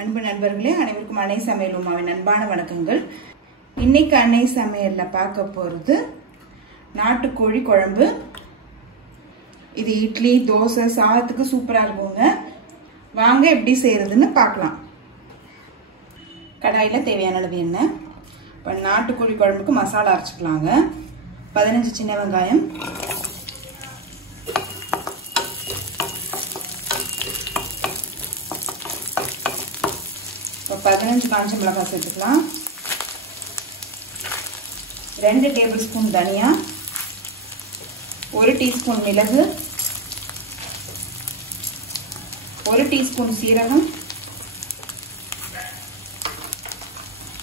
அன்பு நண்பர்களே, அனைவருக்கும் அன்னை சமையல் உமாவின் அன்பான வணக்கங்கள். இன்னைக்கு அன்னை சமையல்ல பார்க்க போறது நாட்டுக்கோழி குழம்பு. இது இட்லி, தோசை, சாதத்துக்கு சூப்பரா இருக்குங்க. வாங்க எப்படி செய்யறதுன்னு பார்க்கலாம். கடாயில தேவையான அளவு எண்ணெய். இப்போ நாட்டுக்கோழி குழம்புக்கு மசாலா அரைச்சிக்கலாங்க. 15 சின்ன வெங்காயம், இப்போ 15 காஞ்ச மிளகாய் சேர்த்துக்கலாம். 2 டேபிள் ஸ்பூன் தனியா, 1 டீஸ்பூன் மிளகு, 1 டீஸ்பூன் சீரகம்,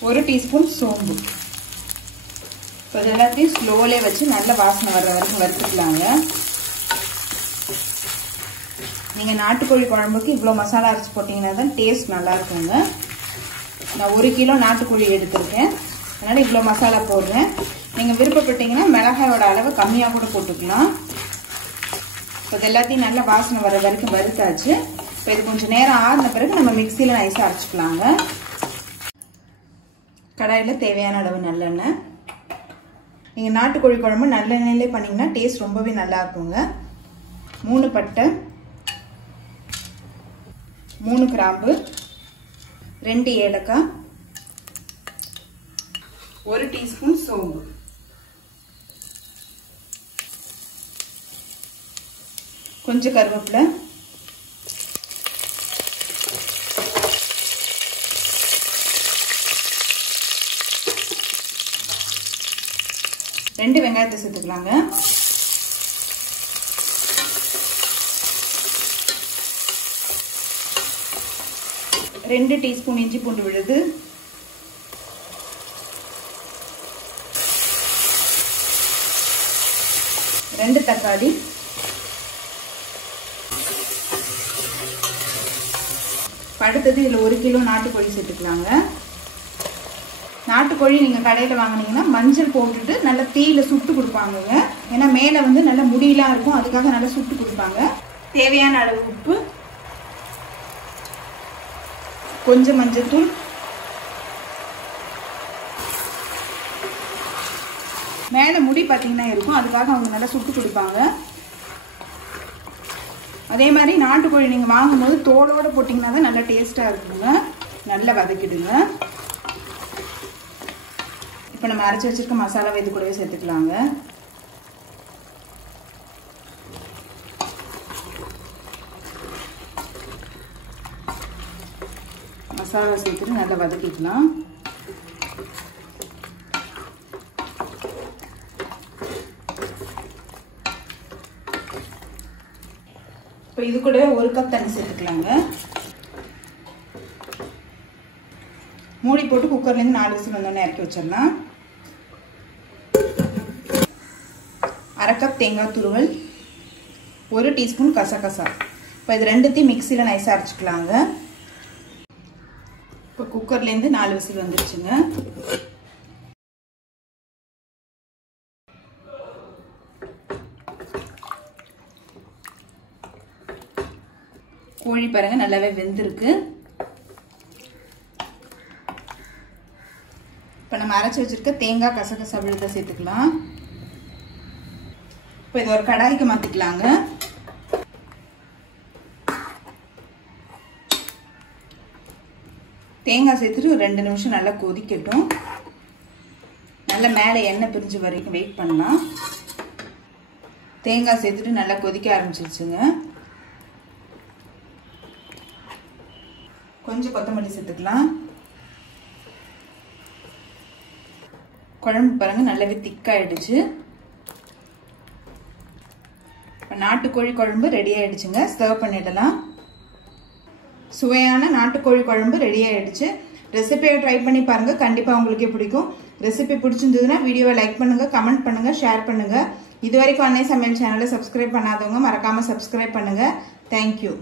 1 டீஸ்பூன் சோம்பு. இப்போ இது எல்லாத்தையும் ஸ்லோலே வச்சு நல்ல வாசனை வர்ற வரைக்கும் வறுத்துக்கலாங்க. நீங்கள் நாட்டுக்கோழி குழம்புக்கு இவ்வளோ மசாலா அரைச்சி போட்டிங்கன்னா தான் டேஸ்ட் நல்லா இருக்குங்க. நான் 1 கிலோ நாட்டுக்கோழி எடுத்துருக்கேன், அதனால் இவ்வளோ மசாலா போடுறேன். நீங்கள் விருப்பப்பட்டீங்கன்னா மிளகாயோட அளவு கம்மியாக கூட போட்டுக்கலாம். இப்போ இது எல்லாத்தையும் நல்லா வாசனை வர வரைக்கும் வறுத்தாச்சு. இப்போ இது கொஞ்சம் நேரம் ஆறின பிறகு நம்ம மிக்சியில் நைஸாக அரைச்சிக்கலாங்க. கடாயில் தேவையான அளவு நல்லெண்ணெய். நீங்கள் நாட்டுக்கோழி குழம்பு நல்லெண்ணெயிலே பண்ணிங்கன்னா டேஸ்ட் ரொம்பவே நல்லா இருக்குங்க. 3 பட்டை, 3 கிராம்பு, 2 ஏலக்காய், 1 டீஸ்பூன் சோம்பு, கொஞ்சம் கருவேப்பிலை, ரெண்டு வெங்காயத்தை சேர்த்துக்கலாங்க. ரெண்டு டீஸ்பூன் இஞ்சி பூண்டு விழுது, 2 தக்காளி, அடுத்தது இதில் 1 கிலோ நாட்டுக்கோழி சேர்த்துக்கலாங்க. நாட்டுக்கோழி நீங்கள் கடையில் வாங்கினீங்கன்னா மஞ்சள் போட்டுட்டு நல்லா தீயில சுட்டு கொடுப்பாங்க. ஏன்னா மேலே வந்து நல்ல முடியெல்லாம் இருக்கும், அதுக்காக நல்லா சுட்டு கொடுப்பாங்க. தேவையான அளவு உப்பு, கொஞ்சம் மஞ்சள்தூள், மேலே முடி பார்த்தீங்கன்னா இருக்கும், அதுக்காக அவங்க நல்லா சுட்டு கொடுப்பாங்க. அதே மாதிரி நாட்டுக்கோழி நீங்கள் வாங்கும்போது தோலோடு போட்டிங்கன்னா தான் நல்லா டேஸ்ட்டாக இருக்குங்க. நல்லா வதக்கிடுங்க. இப்போ நம்ம அரைச்சி வச்சிருக்க மசாலாவை இது கூடவே சேர்த்துக்கலாங்க. மசாலா சேர்த்துட்டு நல்லா வதக்கிக்கலாம். இப்போ இது கூடவே 1 கப் தண்ணி சேர்த்துக்கலாங்க. மூடி போட்டு குக்கர்லேருந்து 4 விசில் வந்தோடனே இறக்கி வச்சிடலாம். 1/2 கப் தேங்காய் துருவல், 1 டீஸ்பூன் கசகசா. இப்போ இது ரெண்டுத்தையும் மிக்சியில் நைஸாக அரைச்சிக்கலாங்க. இப்போ குக்கர்லேருந்து 4 விசில் வந்துருச்சுங்க. கோழி பாருங்க நல்லாவே வெந்திருக்கு. இப்போ நம்ம அரைச்சி வச்சிருக்க தேங்காய் கசகசா விழுத சேர்த்துக்கலாம். இப்போ இது ஒரு கடாய்க்கு மாற்றிக்கலாங்க. தேங்காய் சேர்த்துட்டு ஒரு 2 நிமிஷம் நல்லா கொதிக்கட்டும். நல்லா மேலே எண்ணெய் பிரிஞ்சு வரைக்கும் வெயிட் பண்ணலாம். தேங்காய் சேர்த்துட்டு நல்லா கொதிக்க ஆரம்பிச்சிருச்சுங்க. கொஞ்சம் கொத்தமல்லி சேர்த்துக்கலாம். குழம்பு பாருங்க நல்லாவே திக்காயிடுச்சு. இப்போ நாட்டுக்கோழி குழம்பு ரெடி ஆயிடுச்சுங்க. சர்வ் பண்ணிடலாம். சுவையான நாட்டுக்கோழி குழம்பு ரெடி ஆயிடுச்சு. ரெசிபியை ட்ரை பண்ணி பாருங்க, கண்டிப்பா உங்களுக்கே பிடிக்கும். ரெசிபி பிடிச்சிருந்ததுன்னா வீடியோவை லைக் பண்ணுங்க, கமெண்ட் பண்ணுங்க, ஷேர் பண்ணுங்க. இது வரைக்கும் அன்னை சமையல் சேனலை சப்ஸ்கிரைப் பண்ணாதவங்க மறக்காம சப்ஸ்கிரைப் பண்ணுங்க. தேங்க்யூ.